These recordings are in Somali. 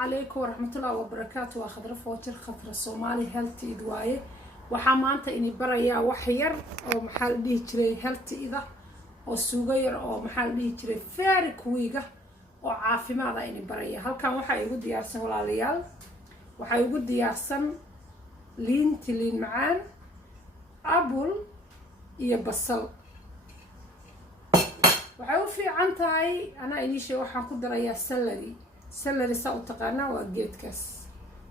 عليكم ورحمة الله وبركاته. وخضر فوتر خضر الصومالي هلتي دواية وحمانت إني بريا وحير أو محل دي تري هلتي إذا أو سوغير أو محل دي تري فارق ويجا أو عافي ماذا إني بريا هل كان وحي يقول ديارسن ولا ريال وحي يقول ديارسن لين تلين معان أبول يبصل waxay u fiican tahay ana ilishay waxaan ku darayaa celery saa u taqaana waa geedkaas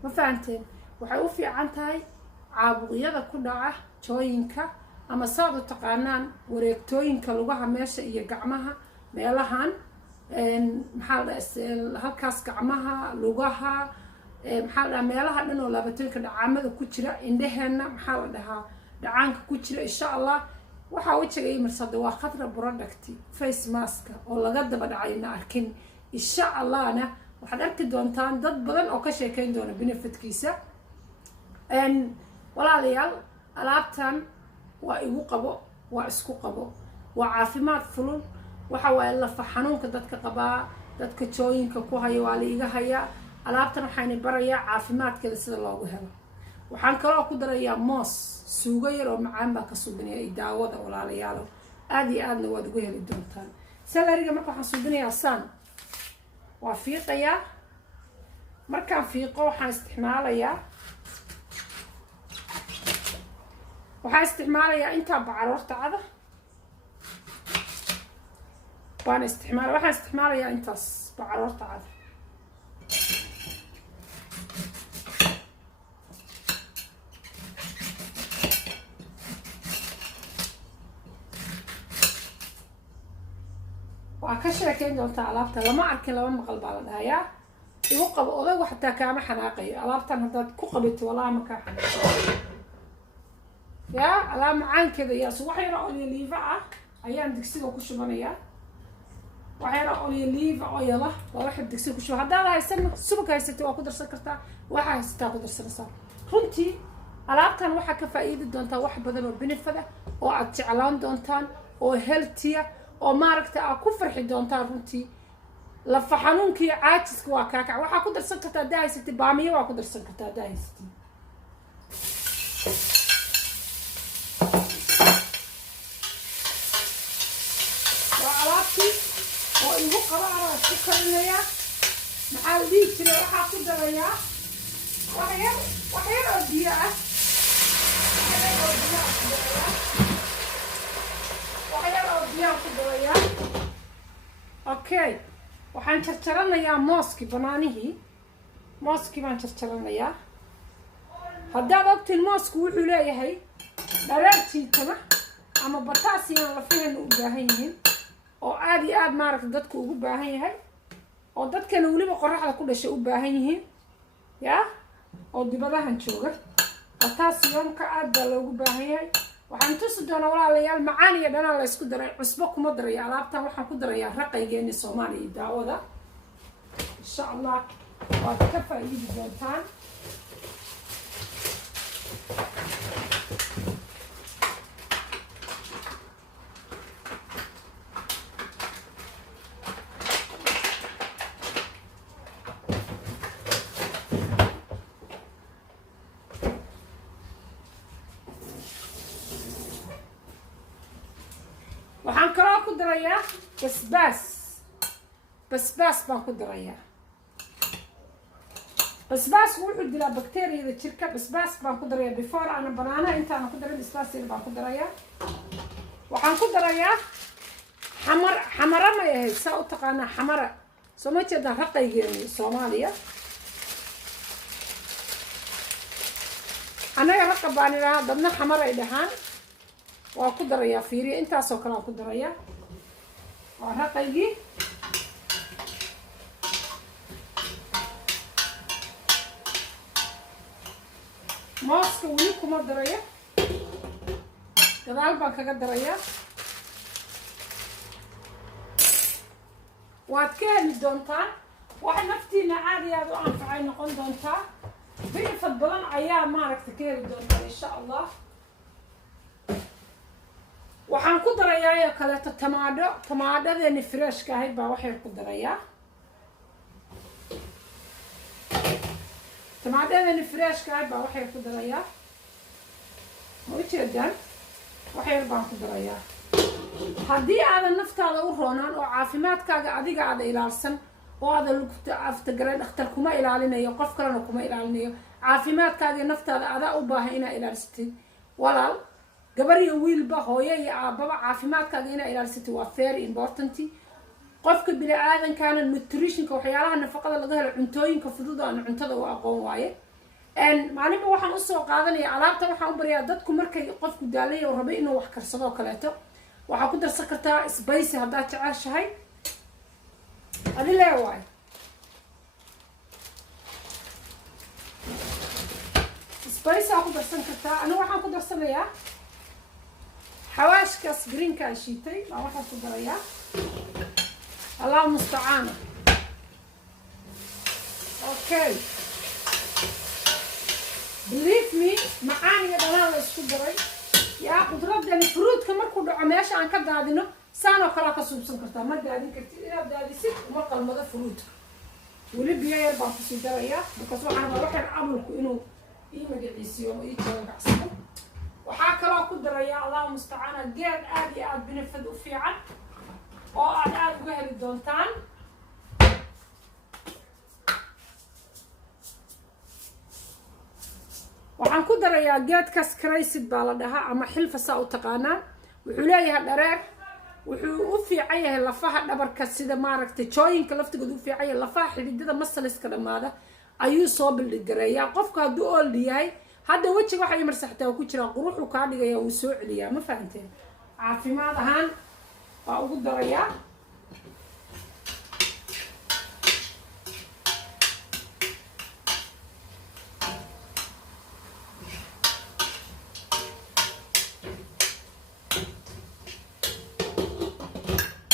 ma fahanteen waxay u fiican tahay caabuqyada ku dhaca jooyinka ama saad u taqaanaan wareegtooyinka lugaha meesha iyo gacmaha meelahan maxaa la halkaas gacmaha lugaha maxaa la meelaha dhan oo laabatanka dhacaamada ku jira indhaheena maxaa la dhahaa dhacaanka ku jira insha Allah waxa wajiga imarsada waa khadra product face mask oo laga daba dhacayna arkin insha Allah ana waxaad arki doontaan dad badan oo ka sheekeyn doona benefitkiisa walaalayaal alaabtan waa igu qabo waa isku qabo waa caafimaad fulun waxa waa lafa xanuunka dadka qabaa dadka jooyinka ku haya waa la iga haya alaabtan waxaan barayaa caafimaadkeeda sida loogu helo waxaan kaloo ku darayaa moos suugo yar oo macaan baa ka suubinaya daawada walaalayaal aad iyo aadna waad ugu heli doontaan salariga marka waxaan suubinayaa saan waa fiiqaya markaan fiiqo waxaan isticmaalayaa inta bacaroorta cada waxaan isticmaalayaa intaas bacaroorta cada ka sheekeyn doonta alaabta lama arkin laba maqal baa la dhahayaa igu qabo odag xataa kaama xanaaqayo alaabtan haddaad ku qabito walaa ma kaa xanaaqayo yaa alaab macaankeeda yaa wax yar oo olive ah ayaan digsiga ku shubanayaa wax yar oo olive oil ah waa wax digsiga ku shubaa haddaad haysan subag haysatay waa ku darsan kartaa waxa haysataa ku darsanaysaa runtii alaabtan waxaa ka faa'iidi doontaa wax badan oo benefit ah oo aad jeclaan doontaan oo healthy oo maaragta aad ku farxi doontaan runtii lafa xanuunkii caajiska waa kaa kac waxaa ku darsan kartaa haddaa haysatay baamiyo waa ku darsan kartaa haddaa haysatay waa alaabtii oo igu qaba anaa isku karinayaa maxaa la dhihi jiray waxaa ku darayaa wax yar oo biyo ah okay waxaan jarjaranayaa mooski baan jarjaranayaa haddaad ogtiin moosku wuxuu leeyahay dharaartiitana ama bataasiyaan lafaheena u baahan yihiin oo aad iyo aad maaragta dadku ugu baahan yahay oo dadkana weliba qoraxda ku dhashay u baahan yihiin yaa oo dibadahan jooga bataasiyonka aad baa loogu baahan yahay waxaan tusi doonaa walaalayaal macaan iyo dhanaan la isku daray cusbo kuma darayo alaabtan waxaan ku darayaa raqaygeeni Soomaaliya iyo daawada insha Allah waad ka faa'iidi doontaan waxaan kaloo ku darayaa basbaas baan ku darayaa basbaasku wuxuu dilaa bakteeriyada jirka basbaas baan ku darayaa before ana banaana intaana ku darin basbaas yar baan ku darayaa waxaan ku darayaa xamara ma yahay saa u taqaanaa xamara soo ma jeedaan raqaygeeni Soomaaliya anaga raqa baan idhahaa dadna xamar ay dhahaan waa ku darayaa fiiriya intaasoo kale aan ku darayaa waa raqaygii mooska weli kuma daraya gadaal baan kaga darayaa waad ka heli doontaan wax naftiina caadi aad u anfacay noqon doontaa benefit badan ayaa maaragta ka heli doontaan insha Allah waxaan ku darayaa kale tamaadhadeeni freeshka ahayd baa wax yar ku darayaa tamaadhadani freshka ah baa waxay ku darayaa ma ujeedaan waxyar baan ku darayaa haddii aadan naftaada u roonaan oo caafimaadkaaga adiga aada ilaalsan oo aada aftagara dhakhtar kuma ilaalinayo qof kalena kuma ilaalinayo caafimaadkaaga naftaada adaa u baahan inaa ilaalisatid walaal gabar iyo wiilba hooyo iyo aababa caafimaadkaaga inaa ilaalisatid waa very important qofka bini aadankana nutritionka waxyaalaha nafaqada laga helo cuntooyinka fudud aan cuntada u aqoon waaye maalinba waxaan usoo qaadanaya alaabta waxaan u barayaa dadku markay qofku daalay oo rabay inuu wax karsado oo kaleeto waxaa ku darsan kartaa spicy haddaad jeceshahay adi leewaay spicy aa ku darsan kartaa aniga waxaan ku darsanayaa xawaashkaas greenkaa shiitay baa waxaan ku darayaa allah mustacaana okay believe me macaan iyo dhanaan la isku daray yaa qudradani fruitka markuu dhaco meesha aan ka daadino saan oo kalea ka suubsan kartaa ma daadin kartid inaad daadisid uma qalmado fruitka weli biyo yar baan kusii darayaa markaas waxaan rabaa waxyar amulku inuu ii magaciisiyo ii jagacsado waxaa kaloo ku darayaa allah mustacaana geed aad iyo aad benefit u fiican oo aad aada uga heli doontaan waxaan ku darayaa geedkaas craysid baa la dhahaa ama xilfa saa u taqaanaan wuxuu leeyahay dhareer wuxuu u fiican yahay lafaha dhabarka sida maaragtay jooyinka laftigooda u fiican yahay lafaha xididada masaliska dhammaada ayuu soo bildhigareeyaa qofku hadduu ooldi yahay hadda wejiga waxay marsaxtaa ku jiraa quruxuu kaa dhigayaa wuu soo celiyaa ma fahanteen caafimaad ahaan waa ugu darayaa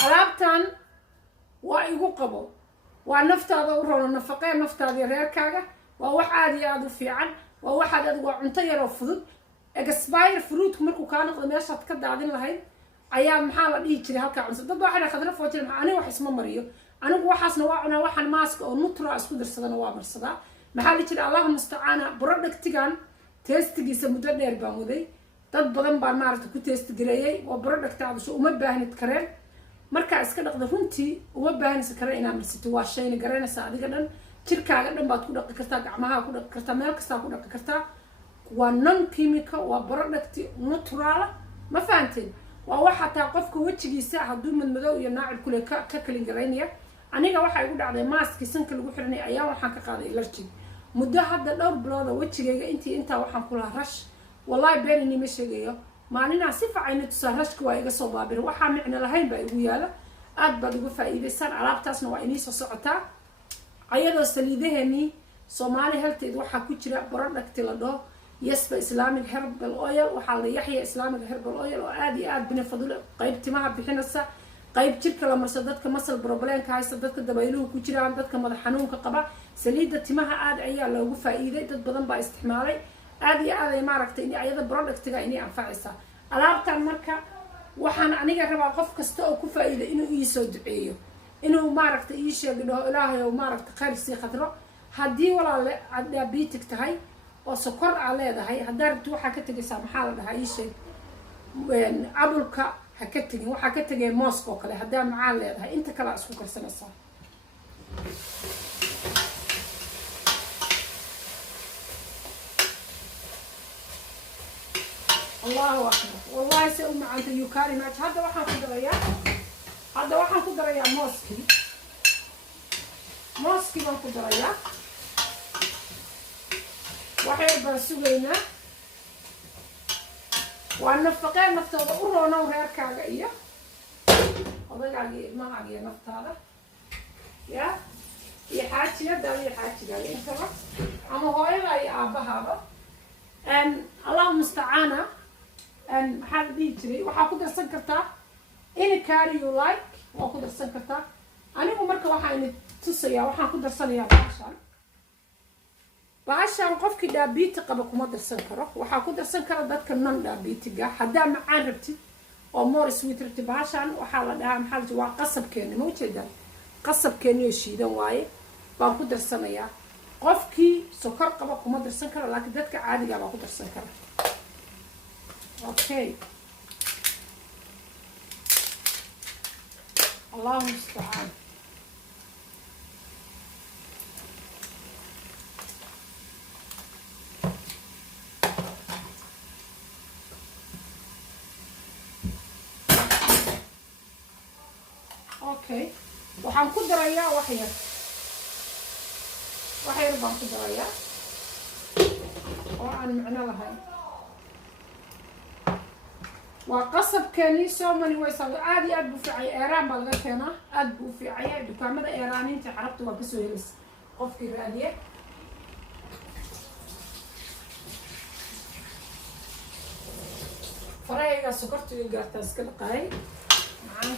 alaabtan waa igu qabo waa naftaada u rono nafaqee naftaada iyo reerkaaga waa wax aada iyo aada u fiican waa waxaad adigu waa cunto yaroo fudud expire fruitku markuu kaa noqdo meeshaad ka daadin lahayd ayaa maxaa la dhihi jiray halkaa cunsa dad baa waxay khadra foojin aniga wax isma mariyo anigu waxaasna waa cunaa waxaan maaska oo nutra isku darsadana waa marsadaa maxaa la jira allah mustacaana productigan testigiisa muddo dheer baan waday dad badan baan maaragta ku testi gareeyay waa product aad uma baahnid kareen markaa iska dhaqda runtii uma baahnaysa kareen inaad marsatid waa shayna garanaysa adiga dhan jirkaaga dhan baad ku dhaqi kartaa gacmaha ku dhaqi kartaa meel kastaa ku dhaqi kartaa waa non chemical waa product natural ma fahanteen waa wax hataa qofka wejigiisa hadduu madmadow iyo naacib kule ka kalin garaynaya aniga waxaa igu dhacday maaskii sanka lagu xiranay ayaa waxaan ka qaaday allergic muddo hadda dhowr bilooda wejigayga intaa waxaan ku lahaa rash wallahi beenini ma sheegayo maalinaa si facayna tusaa rashka waa iga soo baabira waxaa micno lahayn baa igu yaala aad baad uga faa'iidaysaan alaabtaasna waa inii soo socotaa ayadoo saliidaheenii soomaali halteed waxaa ku jira product la dhaho yasba islamic herbal oil waxaa la yaxya islamic herbal oil oo aada iyo aada benefadul qayb timaha bixinaysa qayb jirka la marso dadka masal problemka haysta dadka dabayluhu ku jiraan dadka madax xanuunka qaba saliidda timaha aada ayaa loogu faa'iiday dad badan baa isticmaalay aada iyo aad ay maaragtay ayada productiga inay anfacaysa alaabtan marka waxaan aniga rabaa qof kasta oo ku faa'iiday inuu iisoo duceeyo inuu maaragtay ii sheegi dhaho ilaahay oo maaragtay khayr sii khadro haddii walaale aad diabetic tahay oo sokor aa leedahay haddaa rabti waxaa ka tegaysaa maxaa la dhahaa ii sheeg abulka ha ka tegin waxaa ka tegaya mooska oo kale haddaa macaan leedahay inta kale aa isku karsanaysaa allahu akbar wallahi se u macaanta yukari match hadda waxaan ku darayaa mooskii baan ku darayaa waxyar baan sugaynaa waa nafaqee naftooda u roonow reerkaaga iyo odagaaga iyo ilmahaaga iyo naftaada ya iyo xaajiyadaada iyo xaajigaaga intaba ama hooyadaa iyo aabbahaaba allahu mustacaana maxaa la dhihi jiray waxaa ku darsan kartaa any carry you like waa ku darsan kartaa anigu marka waxaan tusayaa waxaan ku darsanayaa baashaan qofkii diabetes qaba kuma darsan karo waxaa ku darsan kara dadka non diabetiga haddaa macaan rabtid oo more sweet rabtid baashaan waxaa la dhahaa maxaa la waa qasabkeeni ma ujeedaan qasabkeeni oo shiidan waaye baan ku darsanayaa qofkii sokor qaba kuma darsan karo laakiin dadka caadiga baa ku darsan kara. Okay, allahu mustacaan. Okay, waxaan ku darayaa wax yar baan ku darayaa oo aan macno lahayn. waa qasabkeeni Somali way soo aad iyo aad buu fiicay. Eeraan baa laga keenaa, aad buu fiicay. dukaamada Eeraaniinta carabta waa kasoo helaysa qofkii raadiye. farayga sokorta iyo gaarta iska dhaqay macaan.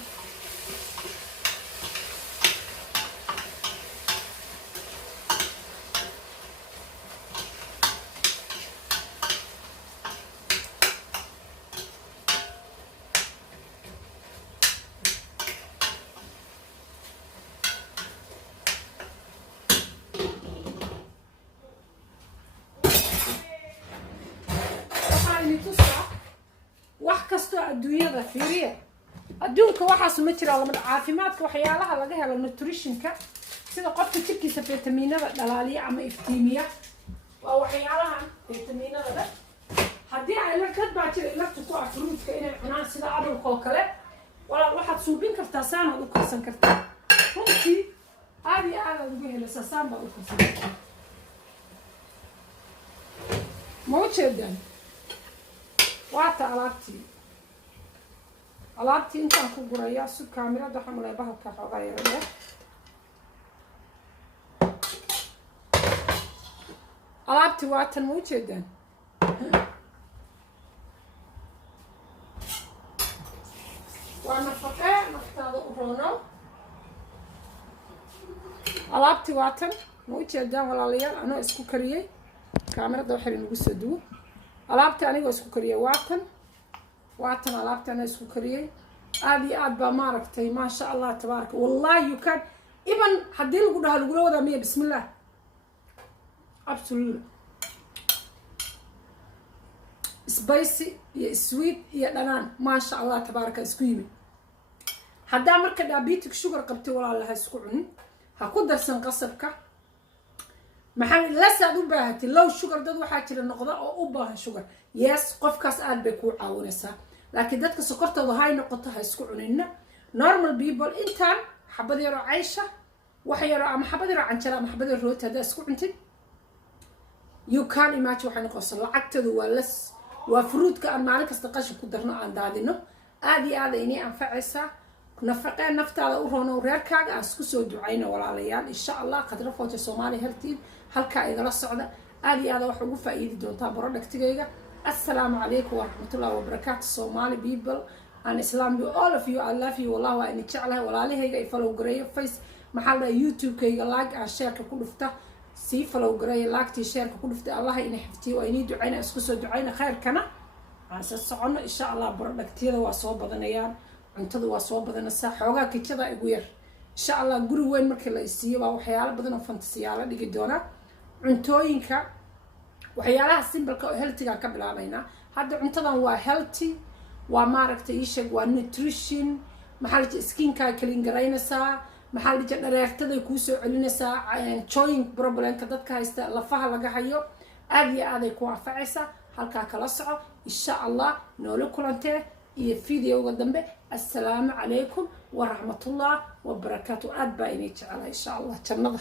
wax kastoo adduunyada fiiriya adduunka waxaas ma jira lama caafimaadka waxyaalaha laga helo nutritionka sida qofka jirkiisa fitamiinada dhalaaliya ama iftiimiya waa waxyaalahan fitamiinada haddii ay la kad baa jira ilaa ku afruudka inay cunaan sida adulka oo kale wala waxaad suubin kartaa saan aad u karsan kartaa runtii aad iyo aad ugu helaysaa saan baad u karsan kartaa. ma ujeedaan waata alaabtii intaan ku guraya si kaamirada xamulay bahalka xoogaa yara alaabtii waatan ma ujeedaan waa nafaqe naftaada u roono. alaabtii waatan ma ujeedaan walaalayaal anoo isku kariyey kaamirada waxay nagu soo duwo. alaabtii anigoo isku kariyey waatan alaabtii anoo isku kariyey aad iyo aad baa maaragtay maasha allah tabaaraka wallahi you can even haddii lagu dhaho lagula wadaa miya bismillah absolutely spicy iyo sweet iyo dhanaan maasha allah tabaaraka isku yimid. haddaa marka diabetic sugar qabtay walaalaha isku cunin ha ku darsan qasabka maxaa lasaad u baahatay low sugar dad waxaa jira noqda oo u baahan sugar yes qofkaas aad bay kuu caawinaysaa laakiin dadka sokortooda hay noqoto ha isku cunina. normal people intaan xabad yaroo caysha wax yaroo ama xabad yaroo canjala ama xabad yaroo rooti haddaa isku cuntid you can imagine waxay noqonaysaa lacagteedu waa fruitka aan maalin kasta qashin ku darno aan daadino aad iyo aad inay anfacaysaa. nafaqeen naftaada u roono reerkaaga aan isku soo ducayno walaalayaal insha allah Khadra Foote Soomaali Health halka igala socda aad iyo aad wax ugu faa'iidi doontaa productigayga. assalaamu calaykum waraxmatullaahi wabarakaatu Somali people and Islam you all of you I love you wallahi waa in jeclahay walaalahayga i follow gareeyo face maxaa la YouTube-kayga like aan share-ka ku dhufta si follow gareeyo like share-ka ku dhufta allah inay xiftiyo waa inay ducayna isku soo ducayna khayrkana aan socono insha allah productyada waa soo badanayaan cuntadu waa soo badanaysaa xoogaa kijada igu yar insha allah guri weyn markii la isiiyo waa waxyaalo badan oo fantasiyaala dhigi doona. cuntooyinka waxyaalaha simbalka oo healthiga ka bilaabayna hadda cuntadan waa healthy waa maaragtay ishag waa nutrition maxaa la skinka clean garaynaysaa maxaa la dhareertada ku soo celinaysaa joint problemka dadka haysta lafaha laga hayo aad iyo aad ay ku anfacaysaa. halka kala soco insha allah noolo kulantee iyo fiidiyowga dambe. assalaamu calaykum waraxmatullaahi wabarakaatu aad baa inay jecelahay insha allah jannada.